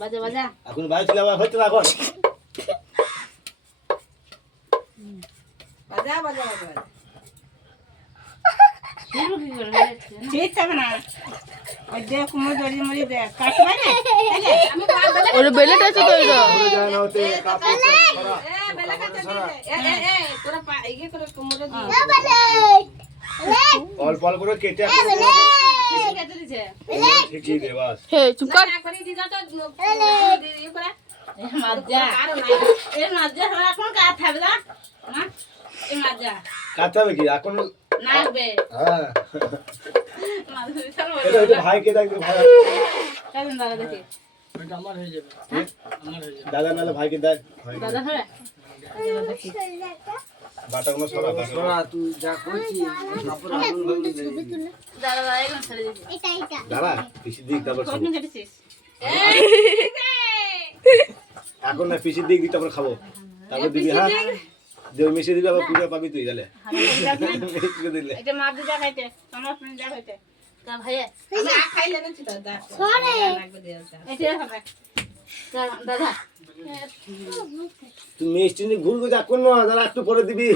বাজা বাজা এখন বাইরে চলে আবার হচ্ছে না এখন বাজা বাজা বাজা শুরু কি করে হচ্ছে না ঠিক হবে না ওই দেখ কুমড়ো দড়ি মরি দেখ কাটবে না আমি ওরে বেলেট আছে তো এটা ঘুরে যায় না হতে কাপড় ছড়া বেলা কাটতে দিছে তোরা ইয়ে করে কুমড়ো দি অল্প অল্প করে কেটে কিসে কেটে দিছে ঠিকই দে বাস হে চুপ কর না করে দি দাও তো ইয়ে করে এ মাজা আরো নাই এ মাজা হলো এখন কাট থাকবে না না এ মাজা কাটতে হবে কি এখন নাকবে হ্যাঁ মাজা চলো এটা ভাইকে দেখ ভাই চলুন দাদা দেখি এটা আমার হয়ে যাবে আমার হয়ে যাবে দাদা নালে ভাইকে দেখ দাদা হবে বাটাগুলো সরা তোরা তুই যা করছিস কাপড় আগুন ভাঙি দে দাদা দাদা এখন ছেড়ে দিবি দাদা পিসি দিক তারপর খাবো কখন কেটেছিস এখন না পিসি দিক দিক তারপর খাবো তারপর দিবি হ্যাঁ যে মিশে দিবি আবার পুরো পাবি তুই জালে মিশে দিলে এটা মাপ দিদা খাইতে আমার ফ্রেন্ড যা খাইতে কা ভাইয়া আমি আ খাই জানেন তো দাদা সরে লাগবে দেওয়া এটা হবে দাদা তুই মিষ্টি নিয়ে ঘুরবো যা কোন দাদা একটু পরে দিবি